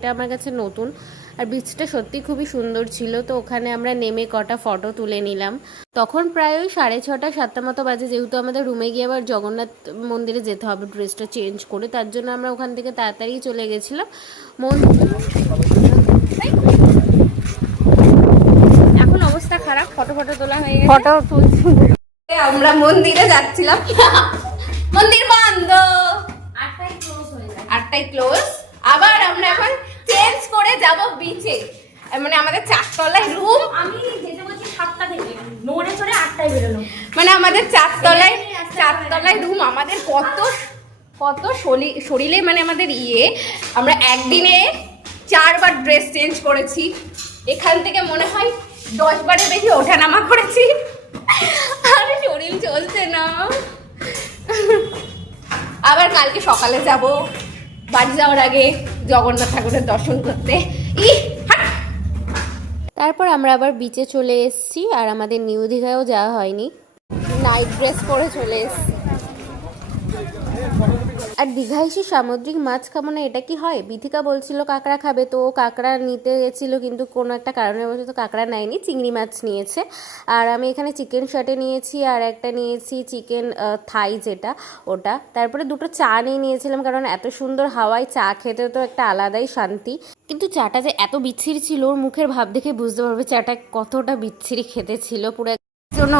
এটা আমার কাছে নতুন। আর বিচটা সত্যি খুবই সুন্দর ছিল। তো ওখানে আমরা নেমে কটা ফটো তুলে নিলাম। তখন প্রায় ওই 6:30 7টা মতো বাজে, যেহেতু আমাদের রুমে গিয়ে আবার জগন্নাথ মন্দিরে যেতে হবে ড্রেসটা চেঞ্জ করে, তার জন্য আমরা ওখান থেকে তাড়াতাড়ি চলে গেছিলাম এখন অবস্থা খারাপ, ফটো তোলা হয়ে গেছে, ফটো তুলছি। আমরা মন্দিরে যাচ্ছিলাম, মন্দির বন্ধ, 8টায় ক্লোজ। আবার আমরা এখন চেঞ্জ করে যাব বিচে, মানে আমাদের 4তলায় রুম। আমি যেতে বলছি 7টা থেকে, মোড়ে চড়ে 8টায় বেরোলো। মানে আমাদের 4তলায় রুম। আমাদের কত শরীরে মানে আমাদের আমরা একদিনে 4বার ড্রেস চেঞ্জ করেছি। এখান থেকে মনে হয় 10 বারের বেশি ওঠানামা করেছি। আর শরীর চলছে না। আবার কালকে সকালে যাব বাড়ি যাওয়ার আগে জগন্নাথ ঠাকুরের দর্শন করতে। তারপর আমরা আবার বিচে চলে এসেছি। আর আমাদের নিউ দীঘায়ও যাওয়া হয়নি, নাইট ড্রেস পরে চলে এসেছি। আর দীঘা এসে সামুদ্রিক মাছ খাবো না, এটা কি হয়? বিথিকা বলছিল কাঁকড়া খাবে, তো ও কাঁকড়া নিতে গেছিলো, কিন্তু কোনো একটা কারণে বলছে কাঁকড়া নেয়নি, চিংড়ি মাছ নিয়েছে। আর আমি এখানে চিকেন শাটে নিয়েছি, আর একটা নিয়েছি চিকেন থাই যেটা, ওটা। তারপরে 2টো চা নিয়েছিলাম, কারণ এত সুন্দর হাওয়ায় চা খেতে তো একটা আলাদাই শান্তি। কিন্তু চাটা যে এত বিচ্ছিরি ছিল, ওর মুখের ভাব দেখে বুঝতে পারবে চাটা কতটা বিচ্ছিরি খেতে ছিল। পুরো জন্য